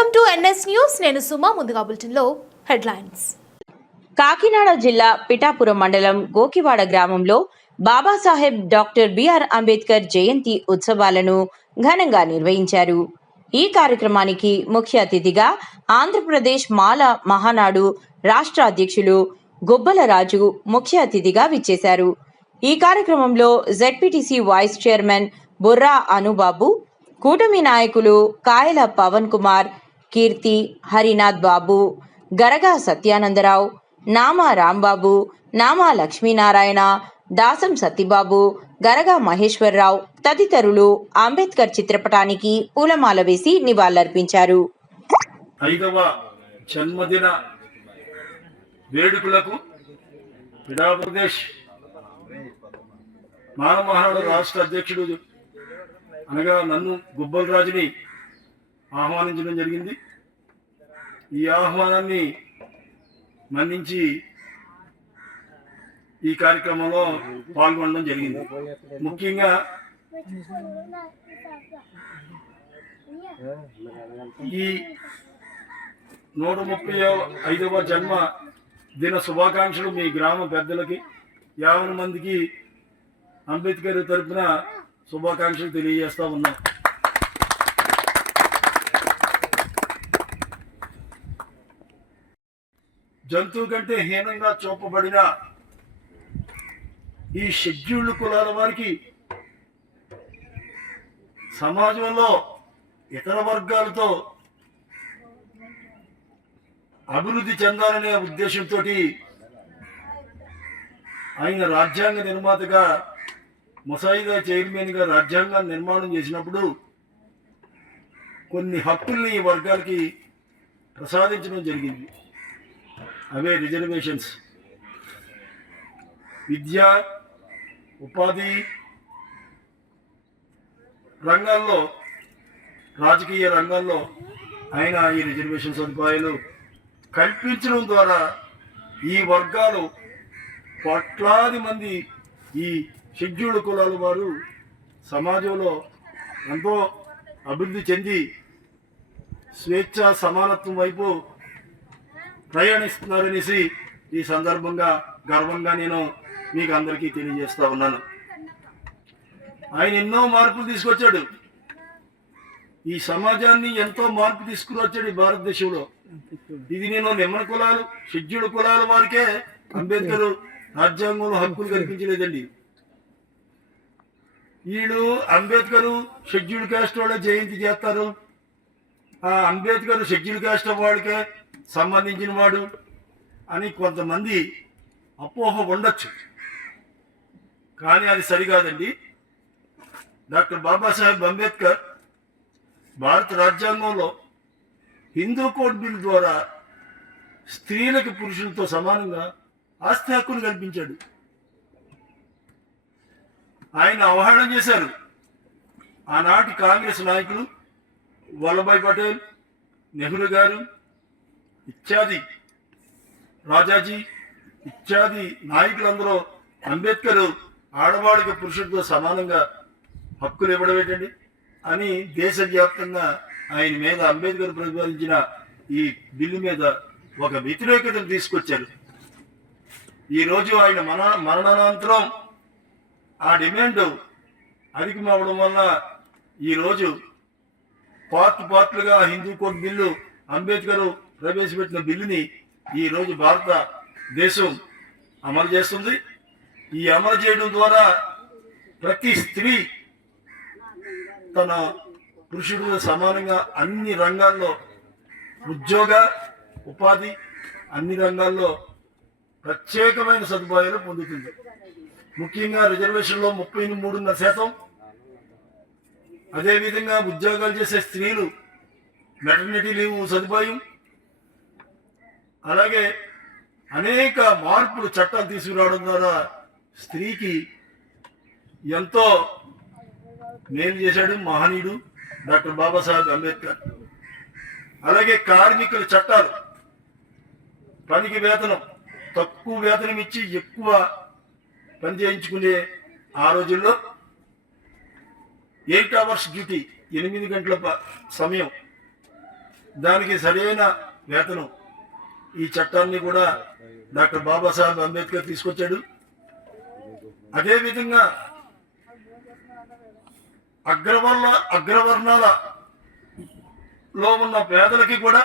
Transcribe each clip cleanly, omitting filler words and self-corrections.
Welcome to NS news. నేను సుమా. ముందుగా బులెటిన్లో హెడ్లైన్స్. కాకినాడ జిల్లా పిఠాపురం మండలం గోకివాడ గ్రామంలో బాబాసాహెబ్ డాక్టర్ బిఆర్ అంబేద్కర్ జయంతి ఉత్సవాలను ఘనంగా నిర్వహించారు. ఈ కార్యక్రమానికి ముఖ్య అతిథిగా ఆంధ్రప్రదేశ్ మాల మహానాడు రాష్ట్ర అధ్యక్షులు గొబ్బలరాజు ముఖ్య అతిథిగా విచ్చేశారు. ఈ కార్యక్రమంలో ZPTC vice chairman Borra Anubabu, కూటమి నాయకులు కాయల పవన్ కుమార్, కీర్తి, హరినాథ్ బాబు, గరగా సత్యానందరావు, నామా రాంబాబు, నామా లక్ష్మీనారాయణ, దాసం సత్యబాబు, గరగా మహేశ్వరరావు తదితరులు అంబేద్కర్ చిత్రపటానికి పూలమాల వేసి నివాళులర్పించారు. 5వ జన్మదిన వేడుకలకు ఆంధ్రప్రదేశ్ మానవ మహానాడు రాష్ట్ర అధ్యక్షుడు అనగా నన్ను గొబ్బలరాజుని ఆహ్వానించడం జరిగింది. ఈ ఆహ్వానాన్ని మన్నించి ఈ కార్యక్రమంలో పాల్గొనడం జరిగింది. ముఖ్యంగా ఈ 135వ జన్మ దిన శుభాకాంక్షలు మీ గ్రామ పెద్దలకి 50 మందికి అంబేద్కర్ తరపున శుభాకాంక్షలు తెలియజేస్తా ఉన్నాం. జంతువు కంటే హీనంగా చూపబడిన ఈ షెడ్యూల్డ్ కులాల వారికి సమాజంలో ఇతర వర్గాలతో అభివృద్ధి చెందాలనే ఉద్దేశంతో ఆయన రాజ్యాంగ నిర్మాతగా ముసాయిదా చైర్మన్గా రాజ్యాంగాన్ని నిర్మాణం చేసినప్పుడు కొన్ని హక్కుల్ని ఈ వర్గాలకి ప్రసాదించడం జరిగింది. అవే రిజర్వేషన్స్. విద్య, ఉపాధి రంగాల్లో, రాజకీయ రంగాల్లో ఆయన ఈ రిజర్వేషన్ సదుపాయాలు కల్పించడం ద్వారా ఈ వర్గాలు కోట్లాది మంది ఈ షెడ్యూల్డ్ కులాల వారు సమాజంలో ఎంతో అభివృద్ధి చెంది స్వేచ్ఛ సమానత్వం వైపు ప్రయాణిస్తున్నారనేసి ఈ సందర్భంగా గర్వంగా నేను మీకు అందరికీ తెలియజేస్తా ఉన్నాను. ఆయన ఎన్నో మార్పులు తీసుకొచ్చాడు. ఈ సమాజాన్ని ఎంతో మార్పు తీసుకుని వచ్చాడు ఈ భారతదేశంలో. ఇది నేను నిమ్మన కులాలు, షెడ్యూల్డ్ కులాల వారికే అంబేద్కర్ రాజ్యాంగంలో హక్కులు కల్పించలేదండి. వీళ్ళు అంబేద్కర్ షెడ్యూల్డ్ కాస్ట్ వాళ్ళే జయంతి చేస్తారు. ఆ అంబేద్కర్ షెడ్యూల్డ్ కాస్ట్ వాళ్ళకే సంబంధించిన వాడు అని కొంతమంది అపోహ ఉండొచ్చు, కానీ అది సరికాదండి. డాక్టర్ బాబాసాహెబ్ అంబేద్కర్ భారత రాజ్యాంగంలో హిందూ కోడ్ బిల్ ద్వారా స్త్రీలకు పురుషులతో సమానంగా ఆస్తి హక్కును కల్పించాడు. ఆయన అవహేళన చేశారు ఆనాటి కాంగ్రెస్ నాయకులు వల్లభాయ్ పటేల్, నెహ్రూ గారు ఇత్యాది, రాజాజీ ఇత్యాది నాయకులందరూ అంబేద్కర్ ఆడవాళ్ళకి పురుషుడితో సమానంగా హక్కులు ఇవ్వడం ఏంటండి అని దేశవ్యాప్తంగా ఆయన మీద అంబేద్కర్ ప్రతిపాదించిన ఈ బిల్లు మీద ఒక వ్యతిరేకతను తీసుకొచ్చారు. ఈరోజు ఆయన మరణానంతరం ఆ డిమాండ్ అధికమవడం వల్ల ఈరోజు పార్ట్లుగా హిందూ కోడ్ బిల్లు, అంబేద్కర్ ప్రవేశపెట్టిన బిల్లుని ఈరోజు భారతదేశం అమలు చేస్తుంది. ఈ అమలు చేయడం ద్వారా ప్రతి స్త్రీ తన పురుషుడితో సమానంగా అన్ని రంగాల్లో ఉద్యోగ, ఉపాధి అన్ని రంగాల్లో ప్రత్యేకమైన సదుపాయాలు పొందుతుంది. ముఖ్యంగా రిజర్వేషన్లో 33.5%, అదేవిధంగా ఉద్యోగాలు చేసే స్త్రీలు మెటర్నిటీ లీవ్ సదుపాయం, అలాగే అనేక మార్పులు చట్టాలు తీసుకురావడం ద్వారా స్త్రీకి ఎంతో మేలు చేశాడు మహనీయుడు డాక్టర్ బాబాసాహెబ్ అంబేద్కర్. అలాగే కార్మికుల చట్టాలు, పనికి వేతనం తక్కువ వేతనం ఇచ్చి ఎక్కువ పని చేయించుకునే ఆ రోజుల్లో 8 hours డ్యూటీ, 8 గంటల సమయం, దానికి సరైన వేతనం ఈ చట్టాన్ని కూడా డాక్టర్ బాబాసాహెబ్ అంబేద్కర్ తీసుకొచ్చాడు. అదేవిధంగా అగ్రవర్ణాలలో ఉన్న పేదలకి కూడా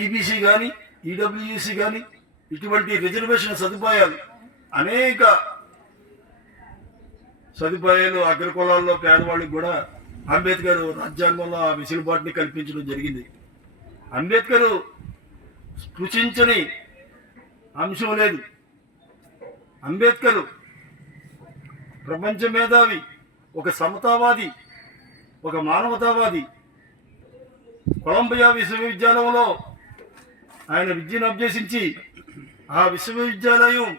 ఈబీసీ కానీ ఈడబ్ల్యూసీ కానీ ఇటువంటి రిజర్వేషన్ సదుపాయాలు అనేక సదుపాయాలు అగ్రకులాల్లో పేదవాళ్ళకి కూడా అంబేద్కర్ రాజ్యాంగంలో ఆ వెసులుబాటుని కల్పించడం జరిగింది. అంబేద్కర్ స్పృశించని అంశం లేదు. అంబేద్కర్ ప్రపంచ మేధావి, ఒక సమతావాది, ఒక మానవతావాది. కొలంబియా విశ్వవిద్యాలయంలో ఆయన విద్యను అభ్యసించి ఆ విశ్వవిద్యాలయం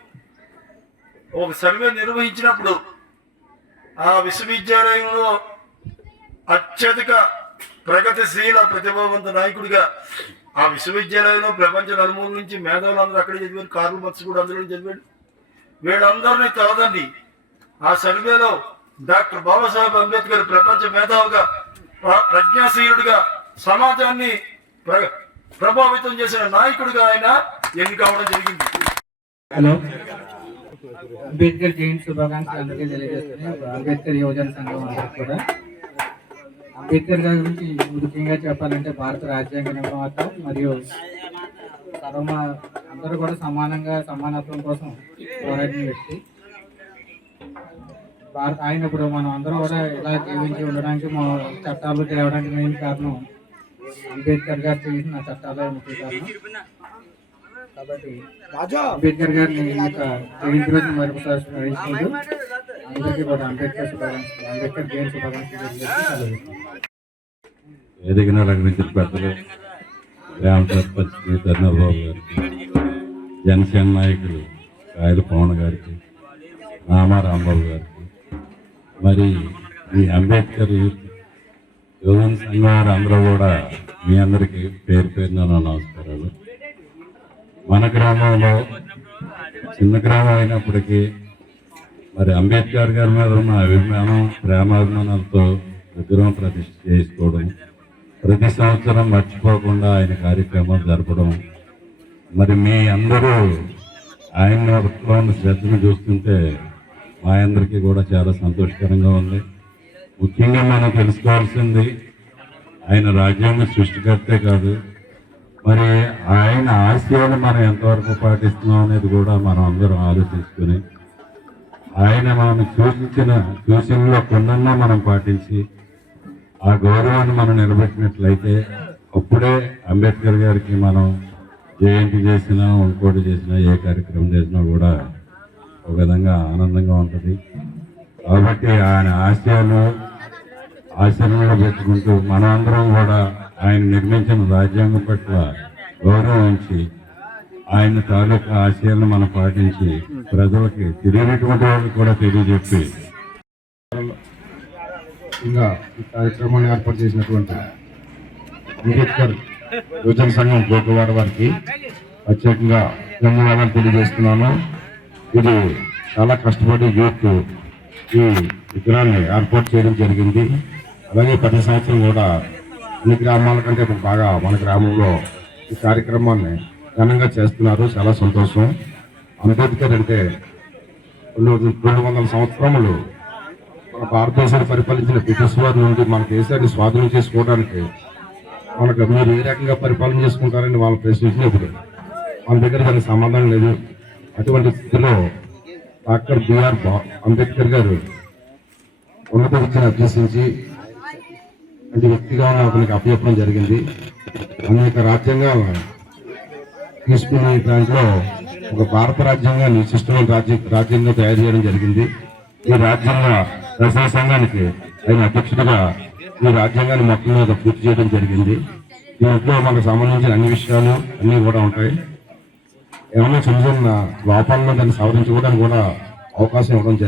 ఒక సర్వే నిర్వహించినప్పుడు ఆ విశ్వవిద్యాలయంలో అత్యధిక ప్రగతిశీల ప్రతిభావంత నాయకుడిగా ఆ విశ్వవిద్యాలయంలో ప్రపంచ నలుమూల నుంచి మేధావులందరూ అక్కడే చదివారు. కార్ల్ మార్క్స్ కూడా అందులో చదివాడు. వీళ్ళందరినీ తలదండి ఆ సర్వేలో డాక్టర్ బాబాసాహెబ్ అంబేద్కర్ ప్రపంచ మేధావుగా, ప్రజ్ఞాశీలుడిగా, సమాజాన్ని ప్రభావితం చేసిన నాయకుడిగా ఆయన ఎన్నిక అవడం జరిగింది. హలో, అంబేద్కర్ జయంతి శుభాకాంక్షలు అందరికీ తెలియజేస్తున్నాయి. అంబేద్కర్ యువజన సంఘం అందరికి కూడా. అంబేద్కర్ గారి గురించి ముఖ్యంగా చెప్పాలంటే భారత రాజ్యాంగ నిర్మాత మరియు అందరూ కూడా సమానత్వం కోసం పోరాడిన వ్యక్తి. ఆయన ఇప్పుడు మనం అందరం కూడా ఇలా జీవించి ఉండడానికి మా చట్టాలు తేవడానికి మెయిన్ కారణం అంబేద్కర్ గారు చేసిన చట్టాలే ముఖ్య కారణం. కాబట్టి అంబేద్కర్ గారిని జయంతి రోజు మరొకసారి స్మరించుకుంటూ అందరికీ కూడా అంబేద్కర్ జయంతి శుభాకాంక్షలు. వేదికను అలంకరించిన పెద్దలు గ్రామ సర్పంచ్ ధర్మబాబు గారికి, జనసేన నాయకులు కాయల పవన్ గారికి, రామ రాంబాబు గారికి, మరి ఈ అంబేద్కర్ యువజన సంఘం వారు అందరూ కూడా మీ అందరికీ పేరు పేరున నా నమస్కారాలు. మన గ్రామంలో చిన్న గ్రామం అయినప్పటికీ మరి అంబేద్కర్ గారి మీద ఉన్న అభిమానం, ప్రేమాభిమానాలతో విగ్రహం ప్రతిష్ఠ చేసుకోవడం, ప్రతి సంవత్సరం మర్చిపోకుండా ఆయన కార్యక్రమాలు జరపడం, మరి మీ అందరూ ఆయన ఉన్న శ్రద్ధను చూస్తుంటే మా అందరికీ కూడా చాలా సంతోషకరంగా ఉంది. ముఖ్యంగా మనం తెలుసుకోవాల్సింది ఆయన రాజ్యాంగ సృష్టికర్తే కాదు, మరి ఆయన ఆశయాలు మనం ఎంతవరకు పాటిస్తున్నాం అనేది కూడా మనం అందరం ఆలోచించుకొని ఆయన మనం సూచనలో కొన్నన్నా మనం పాటించి ఆ గౌరవాన్ని మనం నిలబెట్టినట్లయితే అప్పుడే అంబేద్కర్ గారికి మనం జయంతి చేసినా, ఇంకోటి చేసినా, ఏ కార్యక్రమం చేసినా కూడా ఒక విధంగా ఆనందంగా ఉంటుంది. కాబట్టి ఆయన ఆచరణలో పెట్టుకుంటూ మనం అందరం కూడా ఆయన నిర్మించిన రాజ్యాంగం పట్ల గౌరవం ఉంచి ఆయన తాలూకా ఆశయాలను మనం పాటించి ప్రజలకి తెలియనటువంటి వాళ్ళకి కూడా తెలియజెప్పి ఇంకా ఈ కార్యక్రమాన్ని ఏర్పాటు చేసినటువంటి అంబేద్కర్ యువజన సంఘం గోకవాడ వారికి ప్రత్యేకంగా ధన్యవాదాలు తెలియజేస్తున్నాను. ఇది చాలా కష్టపడి యూత్ ఈ విగ్రహాన్ని ఏర్పాటు చేయడం జరిగింది. అలాగే ప్రతి సంవత్సరం కూడా అన్ని గ్రామాల కంటే బాగా మన గ్రామంలో ఈ కార్యక్రమాన్ని ఘనంగా చేస్తున్నారు. చాలా సంతోషం. అంబేద్కర్ అంటే 200 సంవత్సరములు మన భారతదేశాన్ని పరిపాలించిన బ్రిటిష్ వారి నుండి మన దేశాన్ని స్వాధీనం చేసుకోవడానికి మనకు మీరు ఏ రకంగా పరిపాలన చేసుకుంటారని వాళ్ళు ప్రశ్నించినప్పుడు మన దగ్గర దానికి సమాధానం లేదు. అటువంటి స్థితిలో డాక్టర్ బిఆర్ అంబేద్కర్ గారు ఉన్నత విద్యను అభ్యసించి అంటే వ్యక్తిగా అతనికి అప్పచెప్పడం జరిగింది. అనేక రాజ్యాంగాలను తీసుకునే దాంట్లో ఒక భారత రాజ్యాంగాన్ని సిస్టమ్ రాజ్యాంగం తయారు చేయడం జరిగింది. ఈ రాజ్యాంగ రచనా సంఘానికి ఆయన అధ్యక్షుడిగా ఈ రాజ్యాంగాన్ని మొత్తం మీద పూర్తి చేయడం జరిగింది. దీంట్లో మనకు సంబంధించిన అన్ని విషయాలు అన్నీ కూడా ఉంటాయి. ఏమైనా చిన్న చిన్న లోపాలను దాన్ని సవరించుకోవడానికి కూడా అవకాశం ఇవ్వడం జరిగింది.